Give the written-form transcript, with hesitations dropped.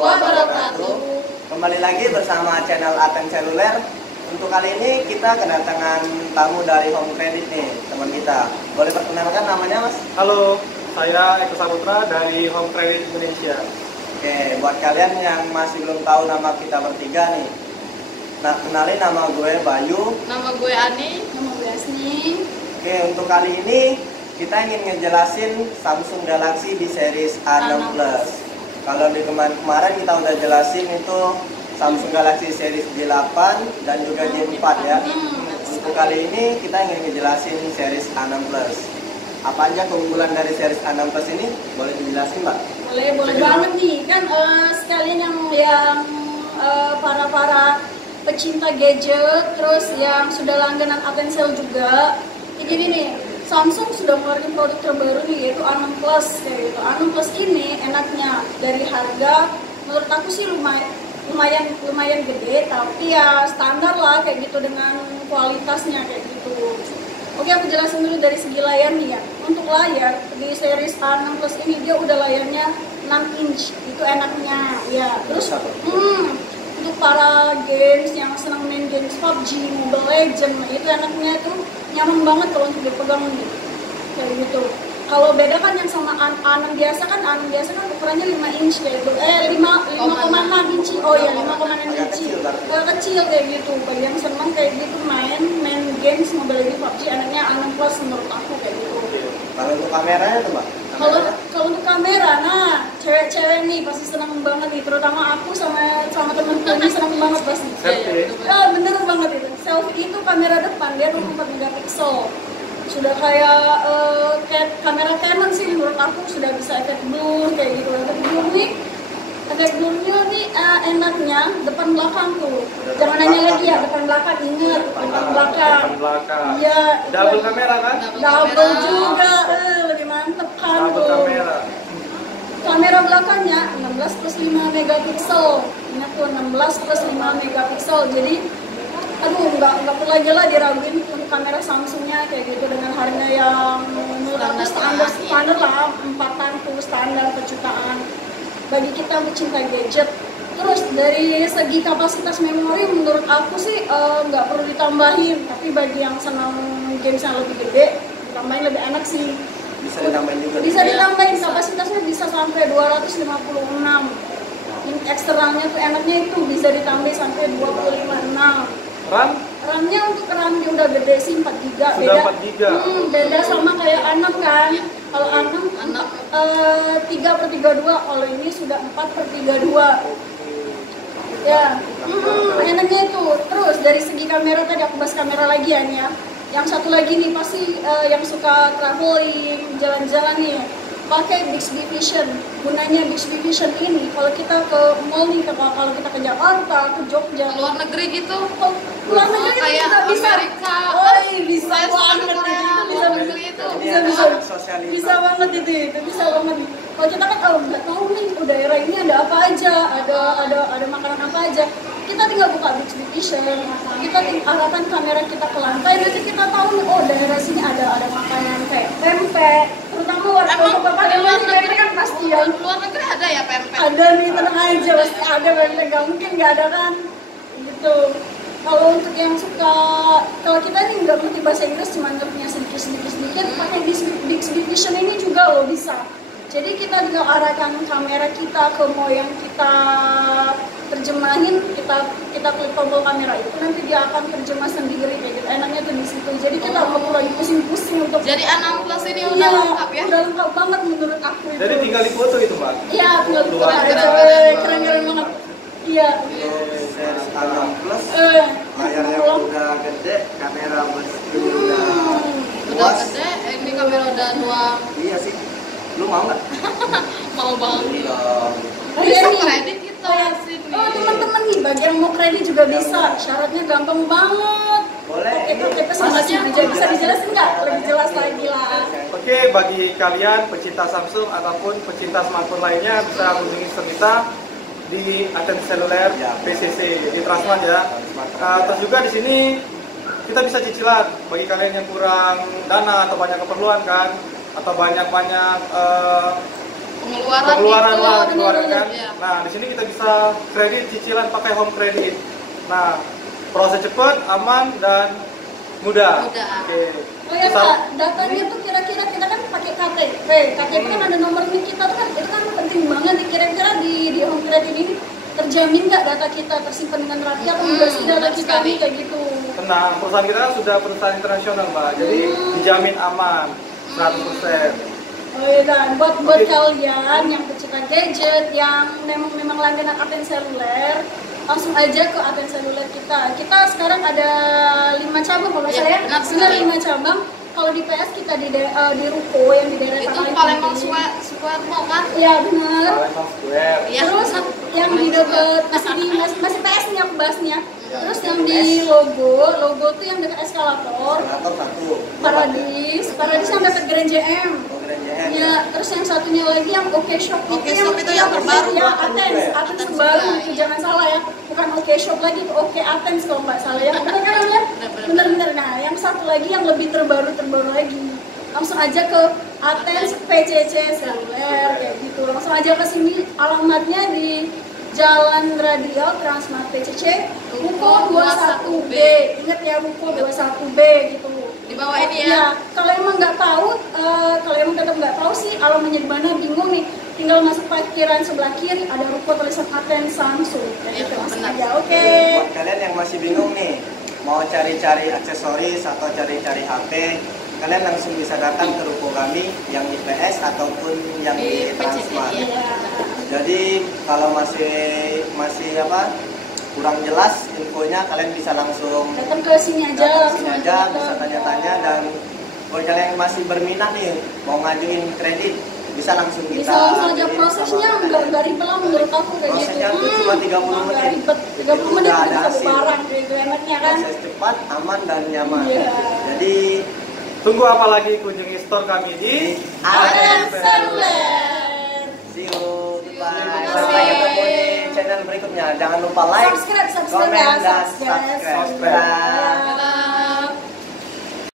wabarakatuh. Kembali lagi bersama channel Aten Seluler. Untuk kali ini kita kedatangan tamu dari Home Credit nih, teman kita. Boleh perkenalkan namanya, Mas? Halo, saya Eko Saputra dari Home Credit Indonesia. Oke, buat kalian yang masih belum tahu nama kita bertiga nih, nah, kenalin nama gue Bayu. Nama gue Ani. Nama gue Asni. Oke, untuk kali ini kita ingin ngejelasin Samsung Galaxy di series A6 Plus. Kalau di kemarin kita udah jelasin itu Samsung Galaxy series J8 dan juga J4 ya. Untuk kali ini kita ingin ngejelasin series A6 Plus. Apa aja keunggulan dari series A6 Plus ini? Boleh dijelasin, Mbak? Boleh banget nih. Kan sekalian yang para pecinta gadget, terus yang sudah langganan Atensel juga. Jadi nih, Samsung sudah mengeluarkan produk terbaru nih, yaitu A6 Plus kayak gitu. A6 Plus ini enaknya dari harga, menurut aku sih lumayan gede, tapi ya standar lah kayak gitu dengan kualitasnya kayak gitu. Oke, aku jelasin dulu dari segi layar nih ya. Untuk layar di series A6 Plus ini dia udah layarnya 6 inch, itu enaknya ya. Terus untuk para games yang senang main games PUBG, Mobile Legends, nah itu enaknya itu nyaman banget kalau untuk dipegang nih kayak gitu. Kalau beda kan yang sama A6 biasa kan, A6 biasa kan ukurannya 5 inch kayak gitu, 5,6 inci, oh ya 5,6 inci, kecil kayak gitu. Bagi yang senang kayak gitu main games Mobile Legends PUBG, enaknya A6 Plus menurut aku kayak gitu. Kalau untuk kameranya tuh, Mbak? Kalau untuk kamera, nah cewek-cewek nih pasti senang banget nih, terutama aku sama temen-temen ini senang banget pasti. Bener banget itu. Selfie itu kamera depan dia 24 megapiksel. Sudah kayak kamera Canon sih menurut aku, sudah bisa efek blur kayak gitu. Efek blurnya nih enaknya depan belakang tuh. Jangan nanya lagi ya, depan belakang, inget depan belakang. Iya. Double kamera kan? Double juga, lebih mantep kan Double tuh. kamera. Kamera belakangnya 16 plus 5 megapiksel. Ingat tuh 16 plus 5 megapiksel. Jadi aduh nggak perlu lagi lah diraguin untuk kamera Samsungnya kayak gitu dengan harga yang menurut aku standar lah, 4-an tuh standar kejutaan bagi kita pecinta gadget. Terus dari segi kapasitas memori menurut aku sih nggak perlu ditambahin, tapi bagi yang senang games yang lebih gede ditambahin lebih enak sih. Bisa ditambahin juga. Bisa ditambahin, kapasitasnya bisa sampai 256. Eksternalnya tuh enaknya itu bisa ditambah sampai 256. RAM-nya untuk RAM-nya udah gede sih 4 GB. Sudah 4 GB. Beda sama kayak A6 kan. Kalau A6 3/32, kalau ini sudah 4/32. Ya, enaknya itu. Terus dari segi kamera tadi aku bahas kamera lagi ya nih ya. Yang satu lagi nih pasti yang suka traveling, jalan-jalan nih, pakai Bixby Vision. Gunanya Bixby Vision ini kalau kita ke mall nih, kalau kita ke Jakarta, ke Jogja, Luar negeri gitu. luar negeri Kayak kita bisa. Amerika. Bisa banget itu. Bisa banget itu. Bisa banget. Kalau kita kan nggak tahu nih daerah ini ada apa aja, ada makanan apa aja. Kita tinggal buka Bixby Vision, kita arahkan kamera kita ke lantai, nanti kita tahu nih, oh daerah sini ada makanan kayak pempek, terutama warga bapak yang pempek kan pasti ya. Luar negeri ada ya pempek? Ada nih, tenang aja, pasti ada pempek, nggak mungkin nggak ada kan, gitu. Kalau untuk yang suka, kalau kita nih nggak ngerti bahasa Inggris, cuma ngertinya sedikit, pakai Bixby Vision ini juga loh bisa. Jadi kita tinggal arahkan kamera kita ke mau yang kita terjemahin, kita klik tombol kamera itu, nanti dia akan terjemah sendiri kayak gitu. Enaknya tuh di situ. Jadi kita nggak perlu lagi pusing-pusing untuk. Jadi A6 Plus ini udah lengkap ya? Udah lengkap banget menurut aku itu. Jadi tinggal difoto itu, Mbak? Iya, tinggal difoto aja. Keren-keren banget. Iya. Series A6 Plus, layarnya udah gede, kamera Udah gede, ini kamera udah 2. Iya sih. Lu mau nggak? Mau banget. Iya nih. Kredit gitu sih. Oh teman-teman nih, bagi yang mau kredit juga bisa. Syaratnya gampang banget. Boleh. KTP sama SIM aja. Bisa dijelasin nggak? Lebih jelas lagi lah. Oke, bagi kalian pecinta Samsung ataupun pecinta smartphone lainnya bisa kunjungi store kita di Aten Seluler PCC di Transmart ya. Terus juga di sini kita bisa cicilan bagi kalian yang kurang dana atau banyak keperluan kan, atau banyak pengeluaran itu. lah dikeluarkan kan. Iya. Nah, di sini kita bisa kredit cicilan pakai home credit. Nah, proses cepat, aman dan mudah. Mudah. Oke. Oh ya Besar- Pak, datanya tuh kira-kira kita kan pakai KTP. KTP kan ada nomor NIK kita tuh kan, itu kan penting banget. Kira-kira di home credit ini terjamin nggak data kita tersimpan dengan rapi atau bersih data benar kita sekali. nih kayak gitu. Tenang, perusahaan kita kan sudah perusahaan internasional Mbak, jadi dijamin aman 100%. Oh iya dan buat Oke. kalian yang pecinta gadget, yang memang langganan Aten Seluler, langsung aja ke Aten Seluler kita. Kita sekarang ada 5 cabang kalau nggak Iya, salah ya. benar Benar, sekali. 5 cabang. Kalau di PS kita di Ruko yang di daerah Itu Tanah Palembang Putih. Square Mall kan? Iya benar. Palembang Square. Iya. Terus yang di dekat masih PS nya aku bahasnya. Terus yang di logo tuh yang dekat eskalator, Eskalator 1. Paradis yang dekat Grand JM. Oh, Grand JM. Ya, terus yang satunya lagi yang Oke Shop Oke Shop itu yang terbaru. ya Athens Athens terbaru juga, itu iya. jangan salah ya, bukan Oke Shop lagi itu Oke Athens kalau nggak salah ya, benar kan ya? Benar. Bener. Nah, yang satu lagi yang lebih terbaru lagi, langsung aja ke Athens PCC Seluler kayak gitu, langsung aja ke sini, alamatnya di Jalan Radial Transmart PCC Ruko 21B. Ingat ya, Ruko 21B gitu. Di bawah ini ya. Ya, kalau emang nggak tahu, kalau emang tetap nggak tahu sih alamatnya di mana, bingung nih, tinggal masuk parkiran sebelah kiri ada ruko tulisan Aten Samsung. Iya, Gitu, langsung benar. aja. Oke. Buat kalian yang masih bingung nih, mau cari-cari aksesoris atau cari-cari HP, kalian langsung bisa datang ke ruko kami yang di PS ataupun yang di Di Transmart. PCC, Iya. Jadi kalau masih apa kurang jelas infonya, kalian bisa langsung Datang ke sini aja, datang sini langsung aja, datang. bisa tanya-tanya. Dan buat kalian yang masih berminat nih mau ngajuin kredit, bisa langsung kita Bisa langsung aja ajuin prosesnya, sama nggak kalian. ribet lah menurut aku kayak gitu. Prosesnya tuh cuma 30 nggak menit. ribet, 30 Itu menit udah ada bisa hasil. barang gitu enaknya kan. Proses cepat, aman dan nyaman. Iya. Jadi Tunggu apa lagi, kunjungi store kami di Aten Seluler. see you, goodbye. Terima kasih. Sampai ketemu di channel berikutnya. Jangan lupa like, Subscribe komen, ya, dan subscribe. subscribe. Bye.